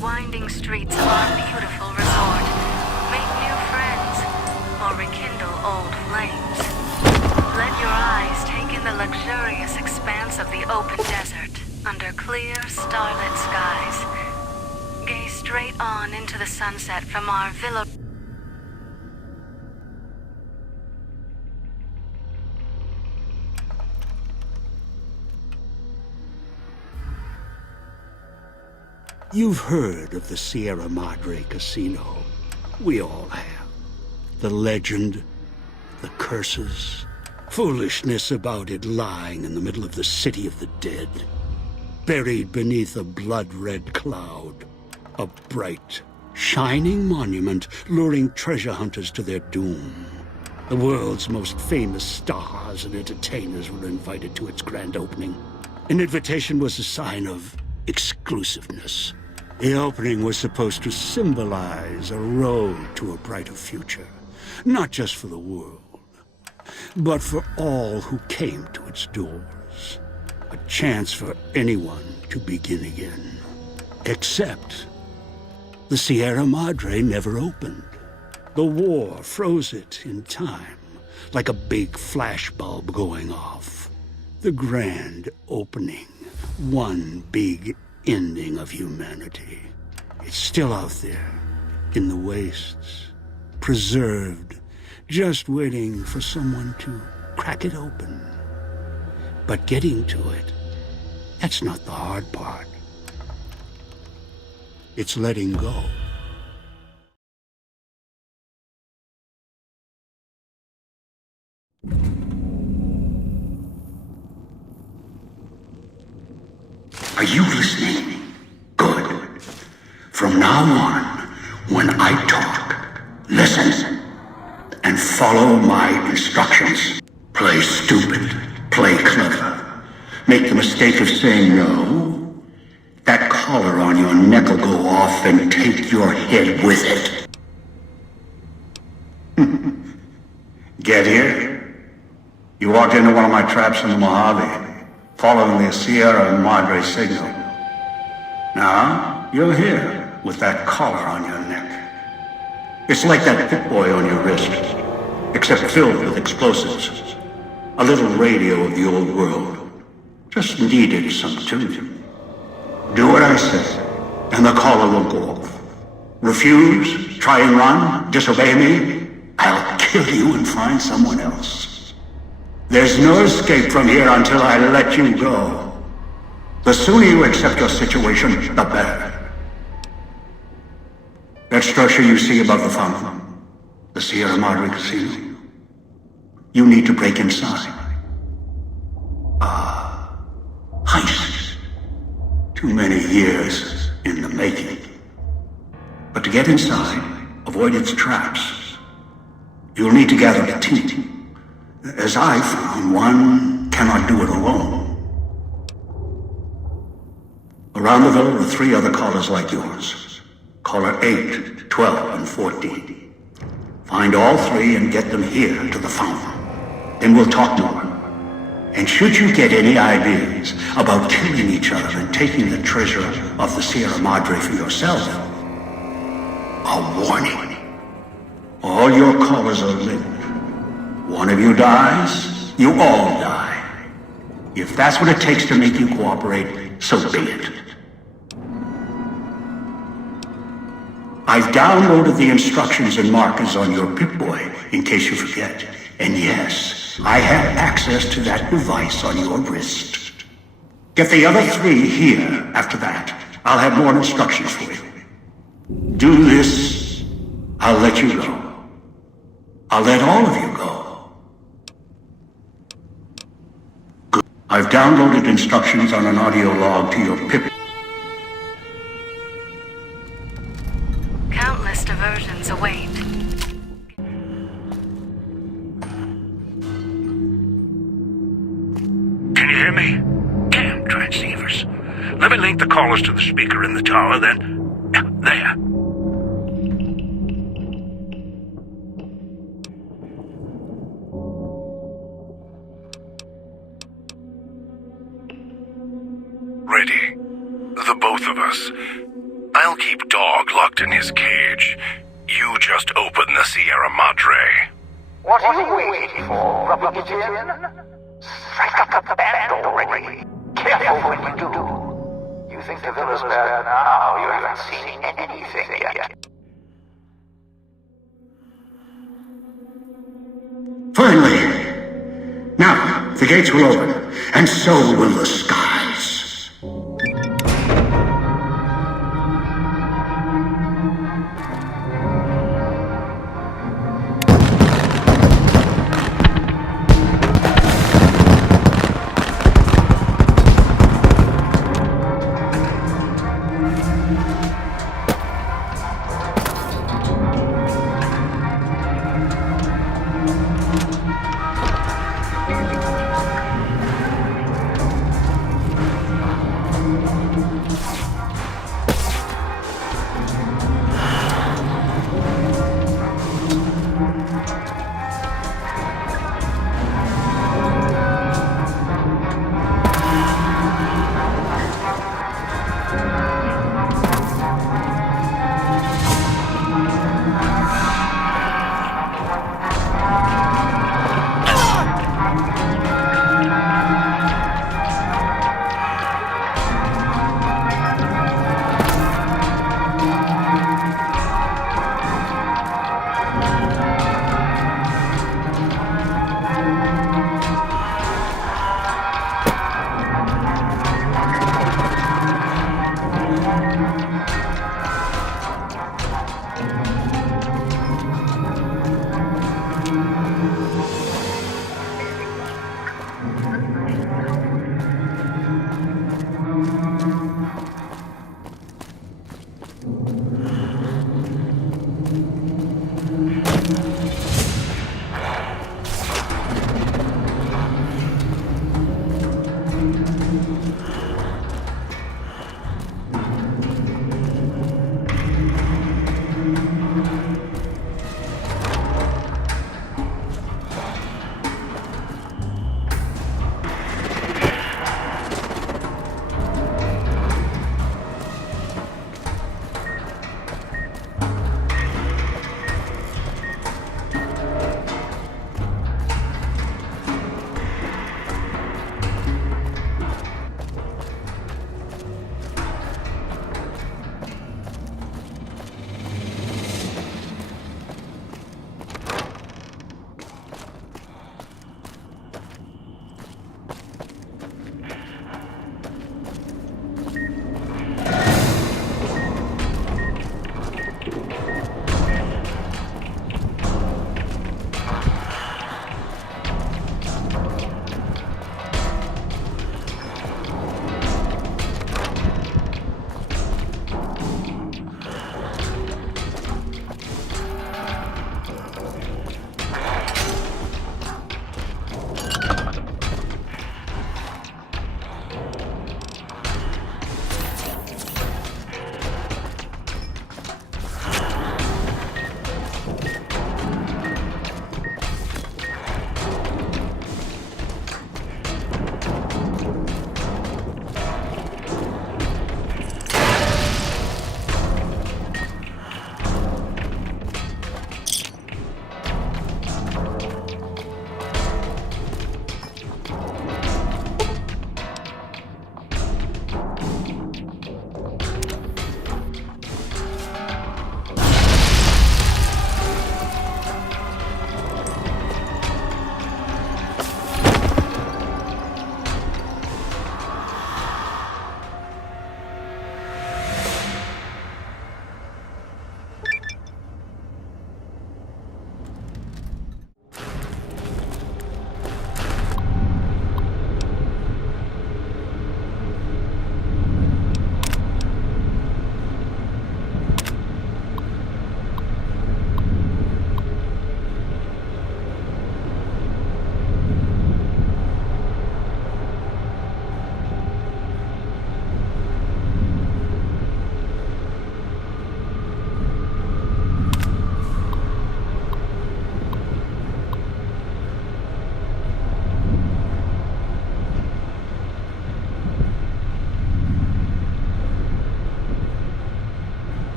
winding streets of our beautiful resort, make new friends, or rekindle old flames. Let your eyes take in the luxurious expanse of the open desert under clear, starlit skies. Gaze straight on into the sunset from our villa. You've heard of the Sierra Madre Casino. We all have. The legend, the curses, foolishness about it lying in the middle of the city of the dead, buried beneath a blood-red cloud. A bright, shining monument luring treasure hunters to their doom. The world's most famous stars and entertainers were invited to its grand opening. An invitation was a sign of exclusiveness. The opening was supposed to symbolize a road to a brighter future, not just for the world, but for all who came to its doors. A chance for anyone to begin again. Except the Sierra Madre never opened. The war froze it in time, like a big flashbulb going off. The grand opening, one big ending of humanity. It's still out there, in the wastes, preserved, just waiting for someone to crack it open. But getting to it, that's not the hard part. It's letting go. Are you listening? Good. From now on, when I talk, listen and follow my instructions. Play stupid, play clever. Make the mistake of saying no. That collar on your neck will go off and take your head with it. Get here? You walked into one of my traps in the Mojave, following the Sierra Madre signal. Now, you're here with that collar on your neck. It's like that Pip-Boy on your wrist, except filled with explosives. A little radio of the old world. Just needed some tuning. Do what I say, and the collar will go off. Refuse, try and run, disobey me, I'll kill you and find someone else. There's no escape from here until I let you go. The sooner you accept your situation, the better. That structure you see above the fountain, the Sierra Madre Casino, you need to break inside. Heist. Too many years in the making. But to get inside, avoid its traps, you'll need to gather a team. As I found, one cannot do it alone. Around the villa are 3 other callers like yours. Caller 8, 12, and 14. Find all 3 and get them here to the fountain. Then we'll talk more. And should you get any ideas about killing each other and taking the treasure of the Sierra Madre for yourself, a warning. All your callers are linked. One of you dies, you all die. If that's what it takes to make you cooperate, so be it. I've downloaded the instructions and markers on your Pip-Boy, in case you forget. And yes, I have access to that device on your wrist. Get the other 3 here. After that, I'll have more instructions for you. Do this, I'll let you go. I'll let all of you go. Good. I've downloaded instructions on an audio log to your Pip. Countless diversions await. Can you hear me? Damn transceivers. Let me link the callers to the speaker in the tower, then... Yeah, there. Ready. The both of us. I'll keep Dog locked in his cage. You just open the Sierra Madre. What are you waiting for, Rubber Jim? Strike up the band already. Careful when you do. You think the villa's bad now, you haven't seen anything yet. Finally! Now, the gates will open, and so will the skies.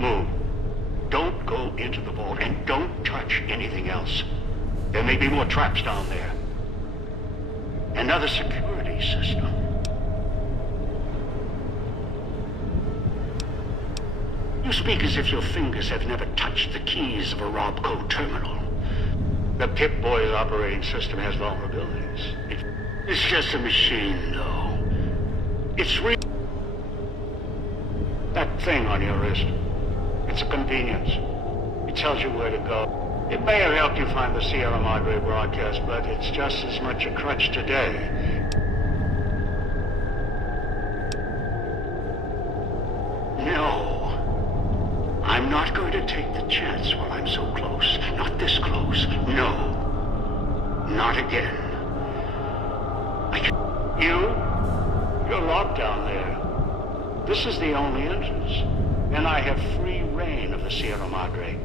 Don't move. Don't go into the vault, and don't touch anything else. There may be more traps down there. Another security system. You speak as if your fingers have never touched the keys of a Robco terminal. The Pip-Boy's operating system has vulnerabilities. It's just a machine, though. It's real. That thing on your wrist. It's a convenience. It tells you where to go. It may have helped you find the Sierra Madre broadcast, but it's just as much a crutch today. No. I'm not going to take the chance while I'm so close. Not this close. No. Not again. You're locked down there. This is the only entrance. And I have free reign of the Sierra Madre.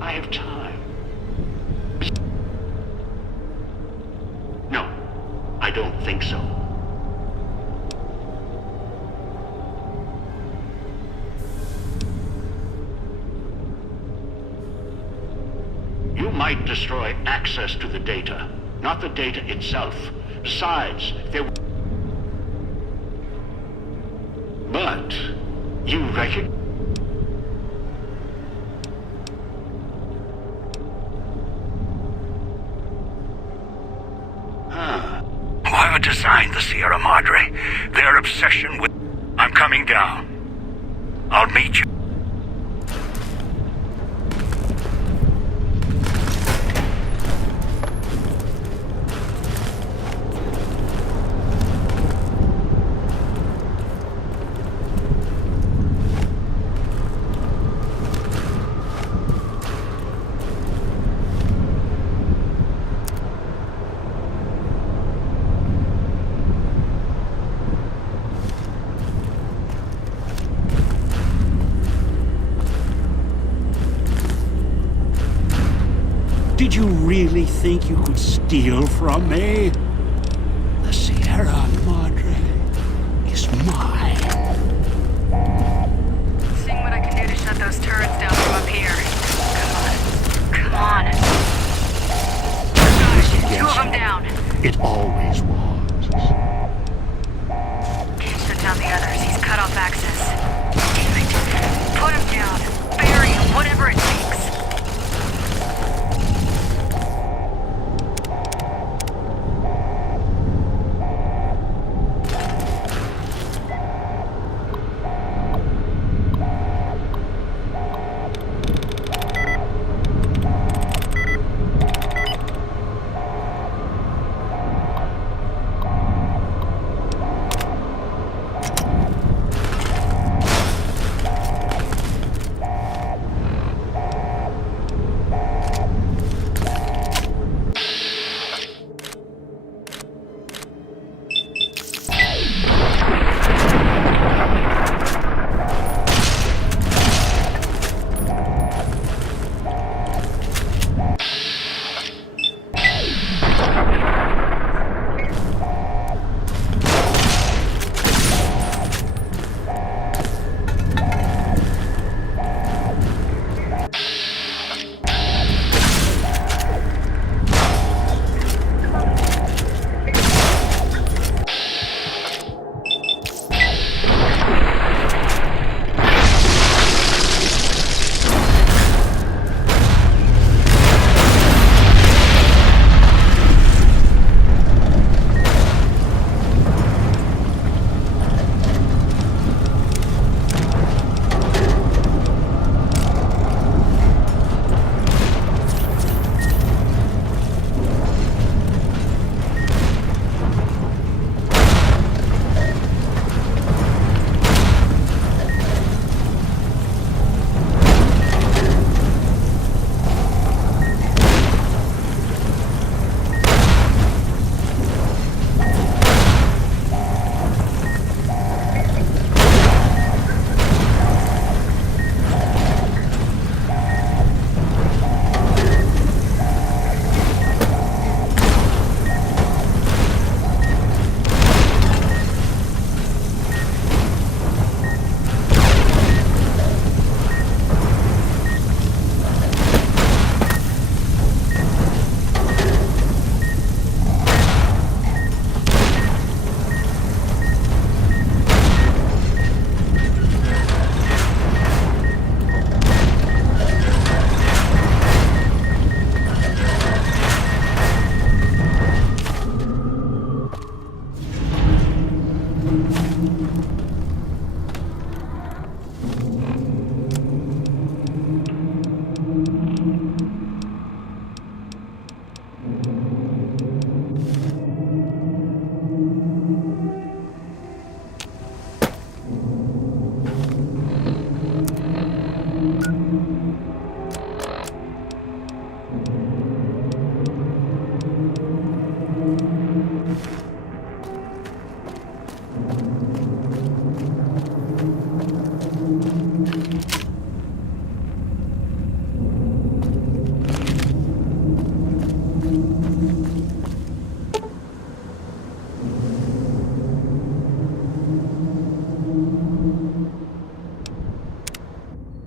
I have time. No, I don't think so. You might destroy access to the data, not the data itself. Besides, there... But you recognize... Whoever designed the Sierra Madre, their obsession with... I'm coming down. I'll meet you. Did you really think you could steal from me? The Sierra Madre is mine. Seeing what I can do to shut those turrets down from up here. Come on. Gosh, 2 of them down. It always was. Can't shut down the others. He's cut off access. Damn it. Put him down. Bury him. Whatever it takes.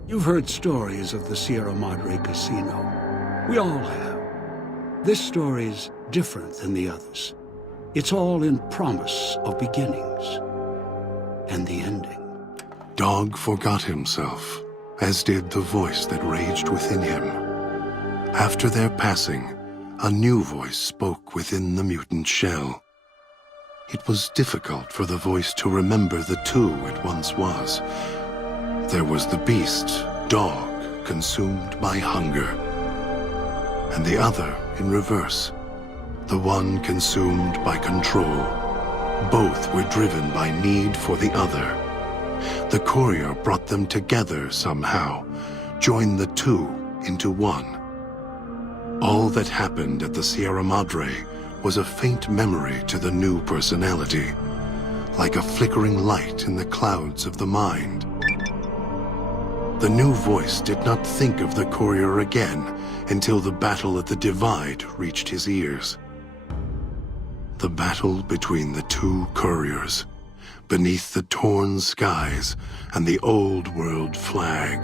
You've heard stories of the Sierra Madre Casino. We all have. This story's different than the others. It's all in promise of beginnings and the ending. Dog forgot himself, as did the voice that raged within him. After their passing, a new voice spoke within the mutant shell. It was difficult for the voice to remember the two it once was. There was the beast, dog, consumed by hunger, and the other in reverse, the one consumed by control. Both were driven by need for the other. The courier brought them together somehow, joined the two into one. All that happened at the Sierra Madre was a faint memory to the new personality, like a flickering light in the clouds of the mind. The new voice did not think of the courier again until the battle at the Divide reached his ears. The battle between the two couriers, beneath the torn skies and the old world flag,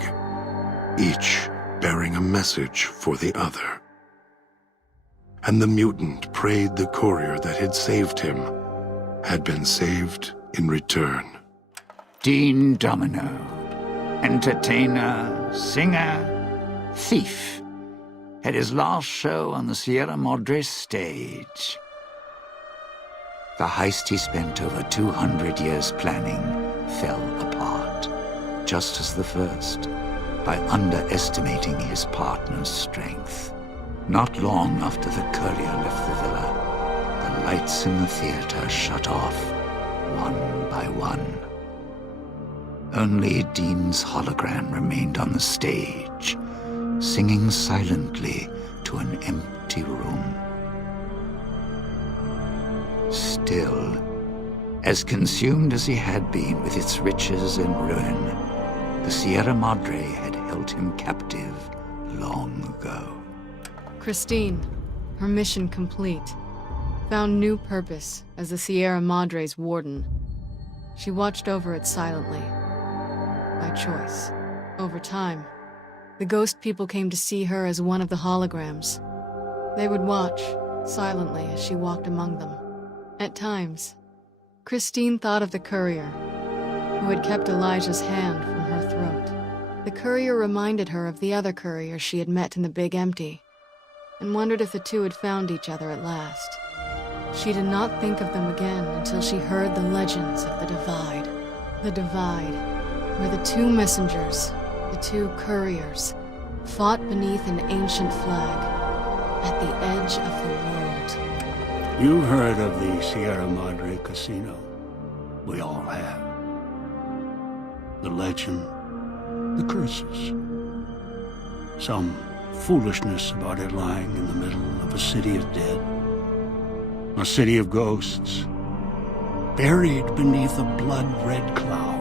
each bearing a message for the other. And the mutant prayed the courier that had saved him had been saved in return. Dean Domino, entertainer, singer, thief, had his last show on the Sierra Madre stage. The heist he spent over 200 years planning fell apart, just as the first, by underestimating his partner's strength. Not long after the courier left the villa, the lights in the theater shut off, one by one. Only Dean's hologram remained on the stage, singing silently to an empty room. Still, as consumed as he had been with its riches and ruin, the Sierra Madre had held him captive long ago. Christine, her mission complete, found new purpose as the Sierra Madre's warden. She watched over it silently, by choice. Over time, the ghost people came to see her as one of the holograms. They would watch, silently, as she walked among them. At times, Christine thought of the courier, who had kept Elijah's hand from her throat. The courier reminded her of the other courier she had met in the Big Empty, and wondered if the two had found each other at last. She did not think of them again until she heard the legends of the Divide. The Divide, where the two messengers, the two couriers, fought beneath an ancient flag, at the edge of the world. You've heard of the Sierra Madre Casino. We all have. The legend, the curses. Some foolishness about it lying in the middle of a city of dead. A city of ghosts, buried beneath a blood-red cloud.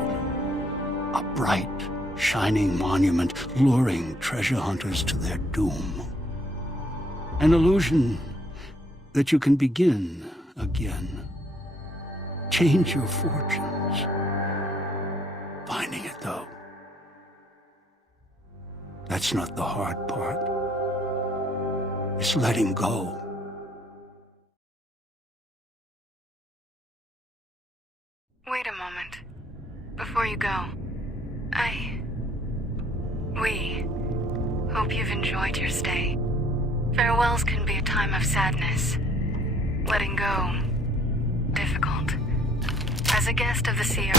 A bright, shining monument luring treasure hunters to their doom. An illusion that you can begin again. Change your fortunes. Finding it, though, that's not the hard part. It's letting go. Wait a moment. Before you go, we hope you've enjoyed your stay. Farewells can be a time of sadness. Letting go, difficult. As a guest of the Sierra...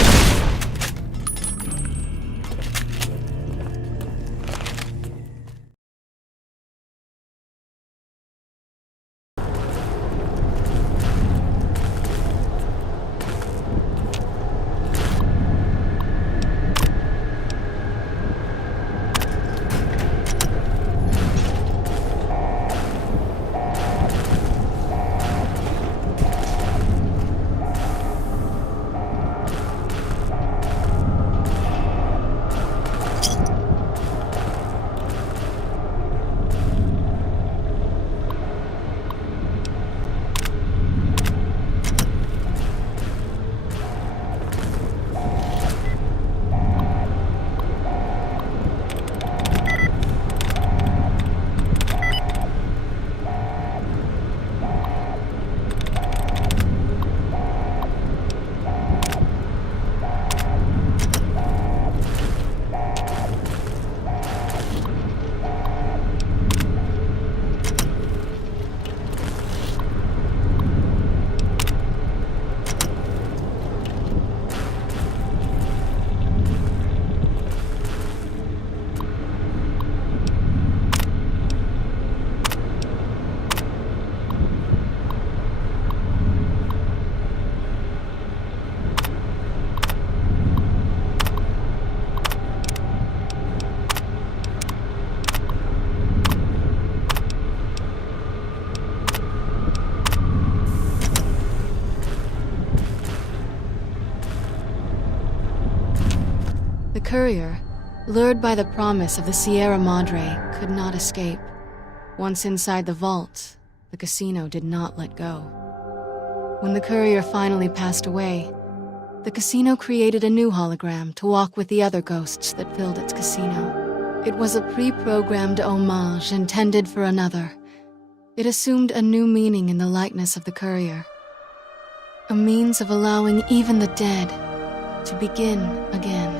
courier, lured by the promise of the Sierra Madre, could not escape. Once inside the vault, the casino did not let go. When the courier finally passed away, the casino created a new hologram to walk with the other ghosts that filled its casino. It was a pre-programmed homage intended for another. It assumed a new meaning in the likeness of the courier. A means of allowing even the dead to begin again.